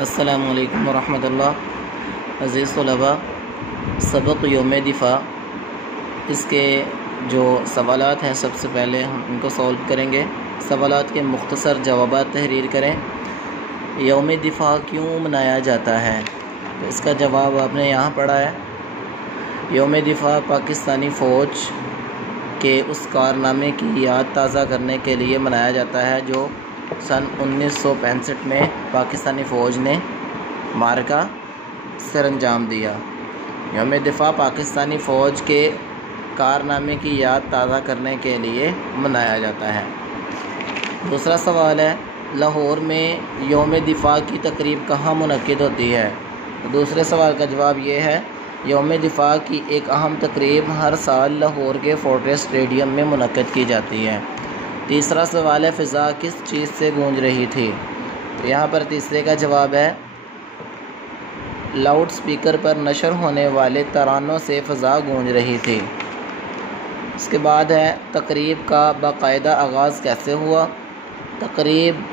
अस्सलामु अलैकुम वरहमतुल्लाह। अज़ीज़ तलबा, सबक़ यौम दिफ़ा, इसके जो सवालात हैं सबसे पहले हम इनको सॉल्व करेंगे। सवालात के मुख्तसर जवाबात तहरीर करें। यौम दिफ़ा क्यों मनाया जाता है? तो इसका जवाब आपने यहाँ पढ़ा है। यौम दिफ़ा पाकिस्तानी फ़ौज के उस कारनामे की याद ताज़ा करने के लिए मनाया जाता है जो सन 1965 में पाकिस्तानी फ़ौज ने मारका सरअंजाम दिया। यौम दिफ़ा पाकिस्तानी फ़ौज के कारनामे की याद ताज़ा करने के लिए मनाया जाता है। दूसरा सवाल है, लाहौर में यौम दिफ़ा की तकरीब कहाँ मुनक़िद होती है? तो दूसरे सवाल का जवाब ये है, यौम दिफ़ा की एक अहम तकरीब हर साल लाहौर के फोर्ट्रेस स्टेडियम में मुनक़िद की जाती है। तीसरा सवाल है, फ़िज़ा किस चीज़ से गूंज रही थी? तो यहाँ पर तीसरे का जवाब है, लाउड स्पीकर पर नशर होने वाले तरानों से फ़िज़ा गूंज रही थी। इसके बाद है, तकरीब का बाकायदा आगाज़ कैसे हुआ? तकरीब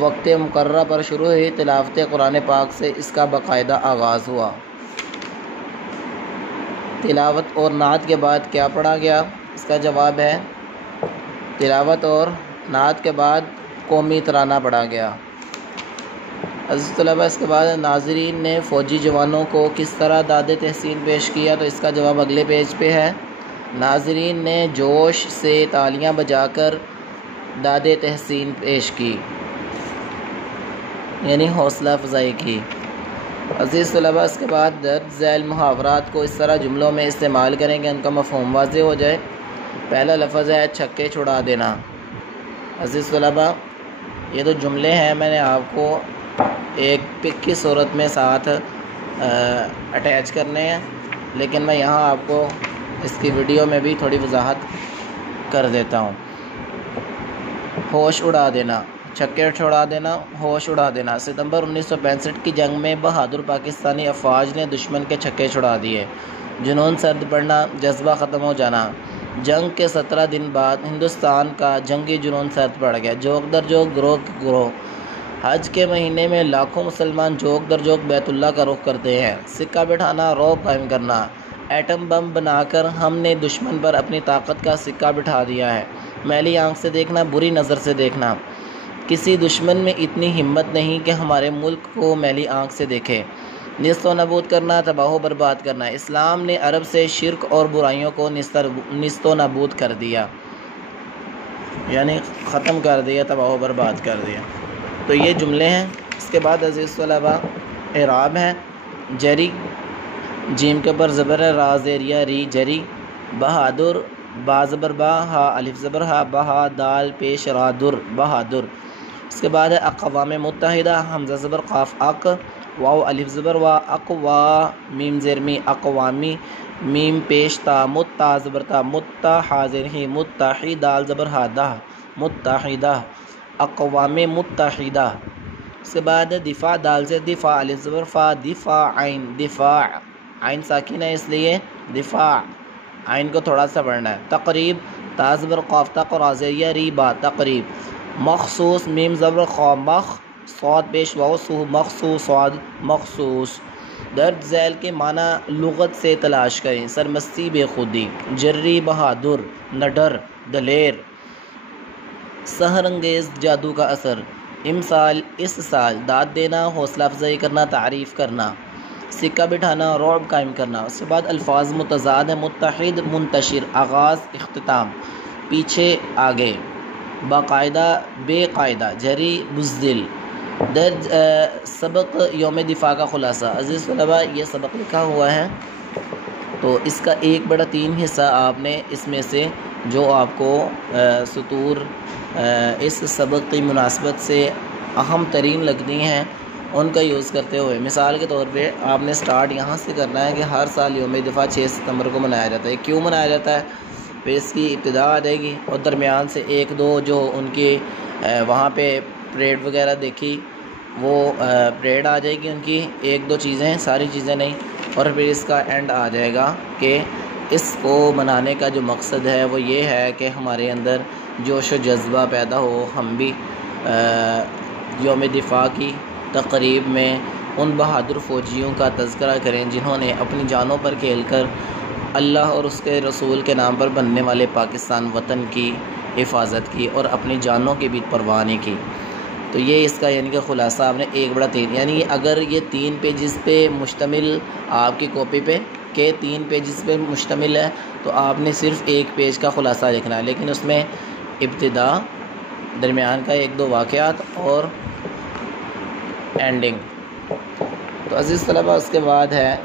वक्त मुकर्रर पर शुरू हुई। तिलावत कुरान पाक से इसका बाकायदा आगाज़ हुआ। तिलावत और नात के बाद क्या पढ़ा गया? इसका जवाब है, तिलावत और नात के बाद कौमी तराना पढ़ा गया। अज़ीज़ तलबा, इसके बाद नाज़रीन ने फ़ौजी जवानों को किस तरह दादे तहसीन पेश किया? तो इसका जवाब अगले पेज पे है। नाज़रीन ने जोश से तालियां बजाकर दादे तहसीन पेश की, यानी हौसला अफजाई की। अज़ीज़ तलबा, इसके बाद दर्ज झैल मुहावरात को इस तरह जुमलों में इस्तेमाल करें कि उनका मफ़हूम वाज़ेह हो जाए। पहला लफ्ज़ है छक्के छुड़ा देना। अज़ीज़ तलबा, ये तो जुमले हैं, मैंने आपको एक पिक की सूरत में साथ अटैच करने हैं, लेकिन मैं यहाँ आपको इसकी वीडियो में भी थोड़ी वजाहत कर देता हूँ। होश उड़ा देना, छक्के छुड़ा देना, होश उड़ा देना। सितंबर 1965 की जंग में बहादुर पाकिस्तानी अफवाज ने दुश्मन के छक्के छुड़ा दिए। जुनून सर्द पड़ना, जज्बा ख़त्म हो जाना। जंग के 17 दिन बाद हिंदुस्तान का जंगी जुनून सर्द पड़ गया। जोक दर जोक, ग्रोह ग्रोह। हज के महीने में लाखों मुसलमान जोक दर जोक बैतुल्ला का रुख करते हैं। सिक्का बिठाना, रौब कायम करना। एटम बम बनाकर हमने दुश्मन पर अपनी ताकत का सिक्का बिठा दिया है। मैली आंख से देखना, बुरी नज़र से देखना। किसी दुश्मन में इतनी हिम्मत नहीं कि हमारे मुल्क को मैली आंख से देखे। निस्तो नबूद करना, तबाह बर्बाद करना। इस्लाम ने अरब से शिर्क और बुराइयों को निस्तो नबूद कर दिया, यानी ख़त्म कर दिया, तबाह बर्बाद कर दिया। तो ये जुमले हैं। इसके बाद अज़ीज़ तलबा, इराब है। जरी, जीम के ऊपर ज़बर है, रा ज़ेरिया री, जरी। बहादुर, बा ज़बर बा, हा अलिफ ज़बर हा, बहा दाल पेश रा दुर, बहादुर। इसके बाद है अक़वाम मुत्तहिदा, हमज़ा ज़बर क़ाफ़ अक, वाव अलिफ ज़बर वा, अक़वा मीम ज़ेर मी, अक़वामी मीम पेश ता, मुत्ता ज़बर ता, मुत्ता हाज़िर ही, मुत्ताही दाल ज़बर हा दाह, मुत्ताहिदा, अक़वाम मुत्तहिदा। इसके बाद दिफ़ा, दाल से दिफ़ा अलिफ ज़बर फ़ा, दिफ़ा आइन, दिफ़ा आइन साकिन है इसलिए दिफ़ा आइन को थोड़ा सा पढ़ना है। तक़रीब, ता ज़बर क़ाफ़ ता, क़रा ज़ेरिया री बा, तक़रीब। मख़सूस, मीम ज़बर ख़ा, मख़ स्वाद पेश वाव सू, मख़सूस स्वाद, मख़सूस। दर्ज झैल के माना लुग़त से तलाश करें। सरमस्ती, बेखुदी। जर्री, बहादुर, नडर, दलेर। सहरंगेज़, जादू का असर। इमसाल, इस साल। दाद देना, हौसला अफजाई करना, तारीफ़ करना। सिक्का बिठाना, रौब कायम करना। उसके बाद अल्फाज मुतज़ाद है। मुत्तहिद, मुंतशिर, आगाज़, इख्तिताम, पीछे आगे। बाकायदा, बेकायदा, जरी, बुज़दिल। दर्ज सबक यौम दिफ़ा का ख़ुलासा। अज़ीज़ तलबा, ये सबक लिखा हुआ है, तो इसका 1/3 हिस्सा आपने इसमें से जो आपको सतूर इस सबक की मुनासबत से अहम तरीन लगती हैं उनका यूज़ करते हुए, मिसाल के तौर पे आपने स्टार्ट यहाँ से करना है कि हर साल यौम दिफ़ा 6 सितंबर को मनाया जाता है। क्यों मनाया जाता है? फिर इसकी इब्तिदा आ जाएगी और दरमियान से 1-2 जो उनके वहाँ पे परेड वगैरह देखी, वो परेड आ जाएगी उनकी, 1-2 चीज़ें, सारी चीज़ें नहीं। और फिर इसका एंड आ जाएगा कि इसको मनाने का जो मकसद है वो ये है कि हमारे अंदर जोश व जज्बा पैदा हो, हम भी यौम दिफ़ा की तकरीब में उन बहादुर फ़ौजियों का तज़किरा करें जिन्होंने अपनी जानों पर खेलकर अल्लाह और उसके रसूल के नाम पर बनने वाले पाकिस्तान वतन की हिफाजत की और अपनी जानों की भी परवाह नहीं की। तो ये इसका यानी कि ख़ुलासा आपने एक बड़ा 3, यानी अगर ये 3 पेजेस पे मुश्तमिल आपकी कॉपी पे के 3 पेजेस पे मुश्तमिल है तो आपने सिर्फ़ 1 पेज का ख़ुलासा लिखना है, लेकिन उसमें इब्तिदा, दरमियान का 1-2 वाक़यात और एंडिंग। तो अज़ीज़ तलबा, उसके बाद है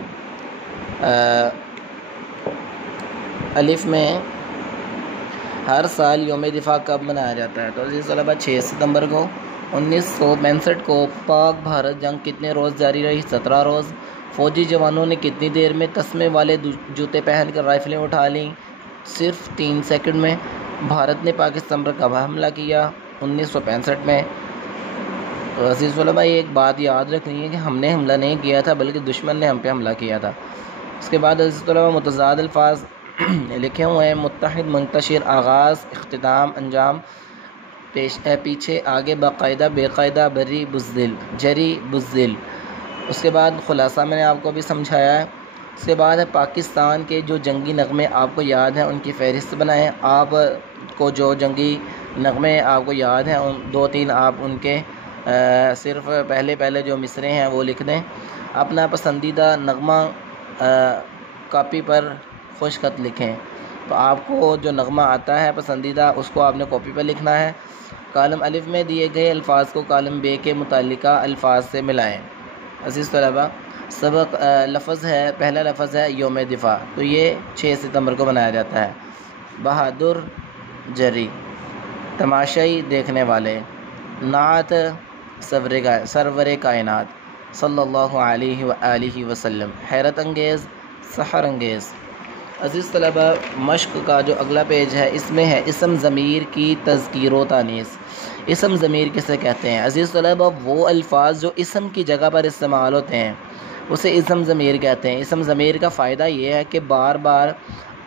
अलिफ़ में हर साल यौम दिफ़ा कब मनाया जाता है? तो अज़ीज़ तलबा 6 सितंबर को 1965 को पाक भारत जंग कितने रोज़ जारी रही? 17 रोज़। फ़ौजी जवानों ने कितनी देर में तस्मे वाले जूते पहनकर राइफ़लें उठा लीं? सिर्फ़ 3 सेकंड में। भारत ने पाकिस्तान पर कब हमला किया? 1965 में। तो अज़ीज़ तलबा, ये एक बात याद रखनी है कि हमने हमला नहीं किया था बल्कि दुश्मन ने हम पे हमला किया था। उसके बाद अज़ीज़ तलबा मुतज़ाद अल्फाज लिखे हुए हैं। मुत्तहिद, मुंतशिर, आगाज़, इख्तिताम, अंजाम, पीछे, आगे, बाकायदा, बेकायदा, बरी, बुज़दिल, जरी, बुज़दिल। उसके बाद ख़ुलासा मैंने आपको भी समझाया है। उसके बाद है पाकिस्तान के जो जंगी नग़मे आपको याद हैं उनकी फ़हरिस्त बनाएं। आपको जो जंगी नग़मे आपको याद हैं उन 2-3 आप उनके सिर्फ़ पहले जो मिसरे हैं वो लिख दें। अपना पसंदीदा नग़मा कॉपी पर खुशख़त लिखें। तो आपको जो नग़मा आता है पसंदीदा उसको आपने कॉपी पर लिखना है। कालम अलिफ़ में दिए गए अल्फाज को कालम बे के मुतालिका अल्फाज से मिलाएं। अज़ीज़ तलबा, सबक लफ्ज़ है, पहला लफ्ज़ है यौम दिफ़ा, तो ये 6 सितंबर को मनाया जाता है। बहादुर, जरी, तमाशाई, देखने वाले, नात, सरवर कायनात सल्लल्लाहु अलैहि वसल्लम, हैरत अंगेज़, सहर अंगेज़। अज़ीज़ तलबा, मश्क का जो अगला पेज है इसमें है इसम ज़मीर की तज़कीर व तानीस। इसम ज़मीर किसे कहते हैं? अज़ीज़ तलबा, वो अल्फाज जो इसम की जगह पर इस्तेमाल होते हैं उसे इसम ज़मीर कहते हैं। इसम ज़मीर का फ़ायदा ये है कि बार बार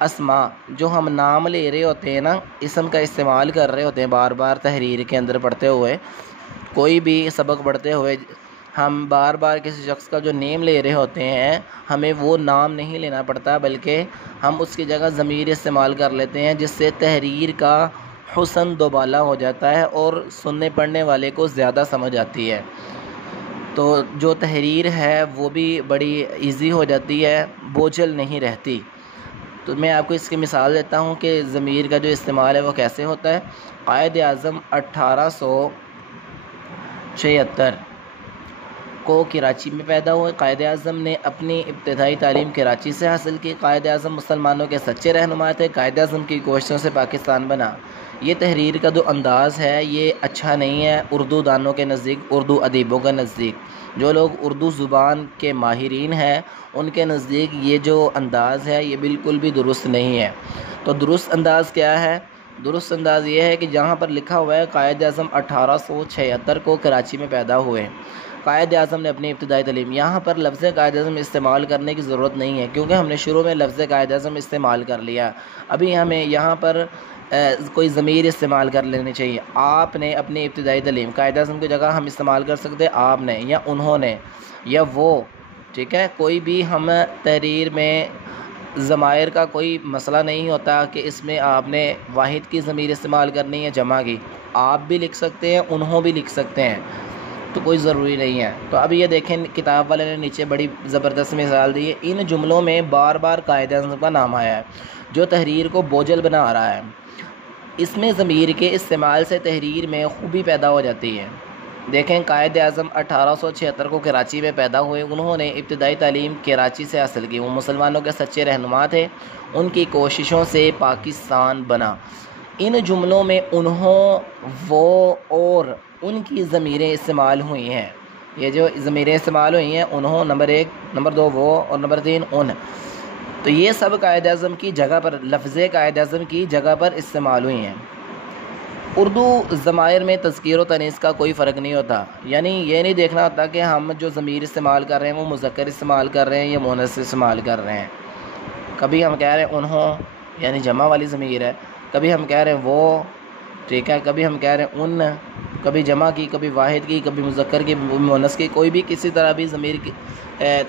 अस्मा, जो हम नाम ले रहे होते हैं ना, इसम का इस्तेमाल कर रहे होते हैं बार बार तहरीर के अंदर पढ़ते हुए, कोई भी सबक पढ़ते हुए हम बार बार किसी शख्स का जो नेम ले रहे होते हैं, हमें वो नाम नहीं लेना पड़ता बल्कि हम उसकी जगह ज़मीर इस्तेमाल कर लेते हैं, जिससे तहरीर का हुस्न दोबाला हो जाता है और सुनने पढ़ने वाले को ज़्यादा समझ आती है। तो जो तहरीर है वो भी बड़ी इजी हो जाती है, बोझल नहीं रहती। तो मैं आपको इसकी मिसाल देता हूँ कि ज़मीर का जो इस्तेमाल है वो कैसे होता है। कायद आज़म 1876 को कराची में पैदा हुए। कायद आज़म ने अपनी इब्तदाई तालीम कराची से हासिल की। कायद आज़म मुसलमानों के सच्चे रहनुमा थे। कायद आज़म की कोशिशों से पाकिस्तान बना। ये तहरीर का जो अंदाज़ है ये अच्छा नहीं है उर्दू दानों के नज़दीक, उर्दू अदीबों के नज़दीक। जो लोग उर्दू ज़ुबान के माहिरीन हैं उनके नज़दीक ये जो अंदाज़ है ये बिल्कुल भी दुरुस्त नहीं है। तो दुरुस्त अंदाज़ क्या है? दुरुस्त अंदाज़ ये है कि जहाँ पर लिखा हुआ है कायद आज़म 1876 को कराची में पैदा हुए। कायद आज़म ने अपनी इब्तदाई तालीम, यहाँ पर लफ्ज़ कायद आज़म इस्तेमाल करने की ज़रूरत नहीं है क्योंकि हमने शुरू में लफ्ज़ कायद आज़म इस्तेमाल कर लिया। अभी हमें यहाँ पर कोई ज़मीर इस्तेमाल कर लेनी चाहिए। आपने अपनी इब्तदाई तालीम, कायद आज़म की जगह हम इस्तेमाल कर सकते हैं आपने या उन्होंने या वो, ठीक है। कोई भी हम तहरीर में ज़मायर का कोई मसला नहीं होता कि इसमें आपने वाहिद की ज़मीर इस्तेमाल करनी है जमा की। आप भी लिख सकते हैं, उन्हों भी लिख सकते हैं, तो कोई ज़रूरी नहीं है। तो अब ये देखें किताब वाले ने नीचे बड़ी ज़बरदस्त मिसाल दी है। इन जुमलों में बार बार कायद आज़म का नाम आया है जो तहरीर को बोझल बना रहा है। इसमें ज़मीर के इस्तेमाल से तहरीर में खूबी पैदा हो जाती है। देखें, कायद आज़म 1876 को कराची में पैदा हुए। उन्होंने इब्तदाई तालीम कराची से हासिल की। वो मुसलमानों के सच्चे रहनुमा थे। उनकी कोशिशों से पाकिस्तान बना। इन जुमलों में उन्हों, वो और उनकी ज़मीरें इस्तेमाल हुई हैं। ये जो ज़मीरें इस्तेमाल हुई हैं, उन्हों नंबर 1, नंबर 2 वो और नंबर 3 उन, तो ये सब कायद आज़म की जगह पर, लफ्ज़ कायद आज़म की जगह पर इस्तेमाल हुई हैं। उर्दू ज़मायर में तज़कीर व तनीस का कोई फ़र्क नहीं होता। यानी ये नहीं देखना होता कि हम जो ज़मीर इस्तेमाल कर रहे हैं वो मुज़क्कर इस्तेमाल कर रहे हैं या मुअन्नस इस्तेमाल कर रहे हैं। कभी हम कह रहे हैं उन्हों, यानी जमा वाली ज़मीर है, कभी हम कह रहे हैं वो, ठीक है, कभी हम कह रहे हैं उन, कभी जमा की, कभी वाहिद की, कभी मुज़क्कर की, मुअन्नस की, कोई भी किसी तरह भी ज़मीर की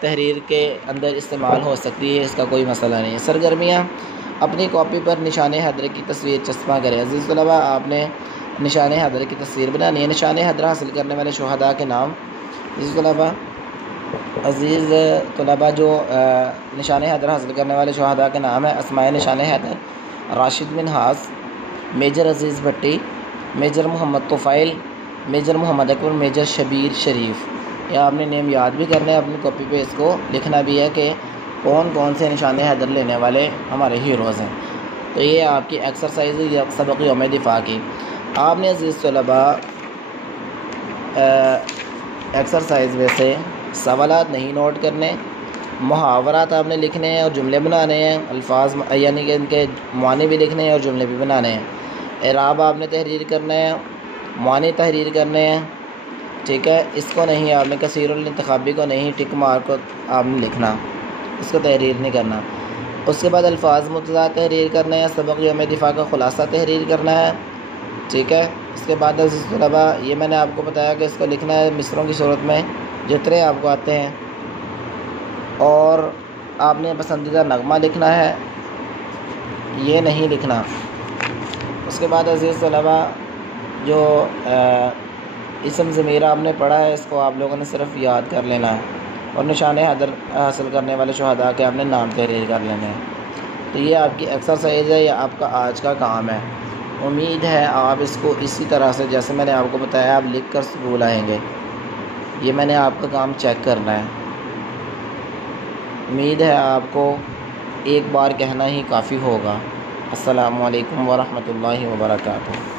तहरीर के अंदर इस्तेमाल हो सकती है, इसका कोई मसला नहीं है। सरगर्मियाँ, अपनी कॉपी पर निशान हैदर की तस्वीर चस्पा करें। अज़ीज़ तलबा, आपने निशान हैदर की तस्वीर बनानी है। निशान हैदर हासिल करने वाले शुहदा के नाम, अज़ीज़ तलबा जो निशान हैदर हासिल करने वाले शुहदा के नाम है अस्माए निशान Haider, Rashid Minhas, major Aziz Bhatti, major Mohammad Tufail, major Mohammad Akbar, major Shabbir Sharif. या आपने नेम याद भी करना है, अपनी कॉपी पे इसको लिखना भी है कि कौन कौन से निशान हैदर लेने वाले हमारे हीरोज़ हैं। तो ये आपकी एक्सरसाइज सबक यौम दिफा की। आपने अज़ीज़ तलबा एक्सरसाइज में से सवालात नहीं नोट करने, मुहावरात आपने लिखने हैं और जुमले बनाने हैं, अल्फाज यानी कि इनके मानी भी लिखने हैं और जुमले भी बनाने हैं। एराब आपने तहरीर करना है, मानी तहरीर करने हैं, ठीक है। इसको नहीं, आपने कसीरुल इंतखाबी को नहीं, टिक मार को आपने लिखना, इसको तहरीर नहीं करना। उसके बाद अल्फाज मुतज़ा तहरीर करना है, सबक यौम दिफा का ख़ुलासा तहरीर करना है, ठीक है। इसके बाद अज़ीज़ तलबा ये मैंने आपको बताया कि इसको लिखना है मिसरों की सूरत में जितने आपको आते हैं, और आपने पसंदीदा नगमा लिखना है, ये नहीं लिखना। उसके बाद अज़ीज़ तलबा जो इसम ज़मीरा आपने पढ़ा है, इसको आप लोगों ने सिर्फ याद कर लेना है, और निशान हैदर हासिल करने वाले शुहदा के आपने नाम तहरीर कर लेने हैं। तो ये आपकी एक्सरसाइज है, या आपका आज का काम है। उम्मीद है आप इसको इसी तरह से जैसे मैंने आपको बताया आप लिख कर स्कूल आएंगे। ये मैंने आपका काम चेक करना है। उम्मीद है आपको एक बार कहना ही काफ़ी होगा। अस्सलामु अलैकुम वरहमतुल्लाहि वबरकातुहू।